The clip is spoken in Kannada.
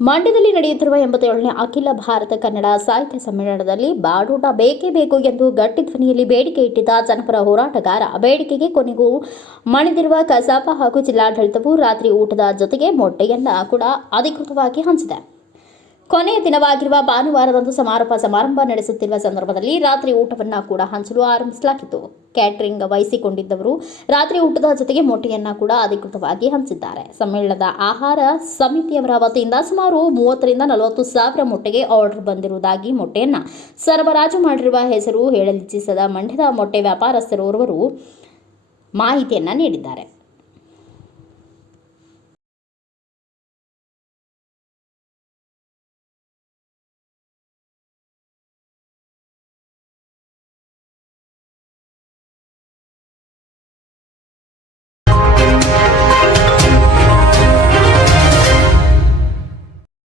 ಮಂಡ್ಯದಲ್ಲಿ ನಡೆಯುತ್ತಿರುವ ಎಂಬತ್ತೇಳನೇ ಅಖಿಲ ಭಾರತ ಕನ್ನಡ ಸಾಹಿತ್ಯ ಸಮ್ಮೇಳನದಲ್ಲಿ ಬಾಡೂಟ ಬೇಕೇ ಬೇಕು ಎಂದು ಗಟ್ಟಿ ಧ್ವನಿಯಲ್ಲಿ ಬೇಡಿಕೆ ಇಟ್ಟಿದ್ದ ಜನಪರ ಹೋರಾಟಗಾರ ಬೇಡಿಕೆಗೆ ಕೊನೆಗೂ ಮಣಿದಿರುವ ಕಸಾಪ ಹಾಗೂ ಜಿಲ್ಲಾಡಳಿತವು ರಾತ್ರಿ ಊಟದ ಜೊತೆಗೆ ಮೊಟ್ಟೆಯನ್ನ ಕೂಡ ಅಧಿಕೃತವಾಗಿ ಹಂಚಿದೆ. ಕೊನೆಯ ದಿನವಾಗಿರುವ ಭಾನುವಾರದಂದು ಸಮಾರೋಪ ಸಮಾರಂಭ ನಡೆಸುತ್ತಿರುವ ಸಂದರ್ಭದಲ್ಲಿ ರಾತ್ರಿ ಊಟವನ್ನು ಕೂಡ ಹಂಚಲು ಆರಂಭಿಸಲಾಗಿತ್ತು. ಕ್ಯಾಟರಿಂಗ್ ವಹಿಸಿಕೊಂಡಿದ್ದವರು ರಾತ್ರಿ ಊಟದ ಜೊತೆಗೆ ಮೊಟ್ಟೆಯನ್ನು ಕೂಡ ಅಧಿಕೃತವಾಗಿ ಹಂಚಿದ್ದಾರೆ. ಸಮ್ಮೇಳನದ ಆಹಾರ ಸಮಿತಿಯವರ ವತಿಯಿಂದ ಸುಮಾರು ಮೂವತ್ತರಿಂದ ನಲವತ್ತು ಸಾವಿರ ಮೊಟ್ಟೆಗೆ ಆರ್ಡರ್ ಬಂದಿರುವುದಾಗಿ ಮೊಟ್ಟೆಯನ್ನು ಸರಬರಾಜು ಮಾಡಿರುವ ಹೆಸರು, ಹೇಳಲಿಚ್ಛಿಸದ ಮಂಡ್ಯದ ಮೊಟ್ಟೆ ವ್ಯಾಪಾರಸ್ಥರೋರ್ವರು ಮಾಹಿತಿಯನ್ನು ನೀಡಿದ್ದಾರೆ.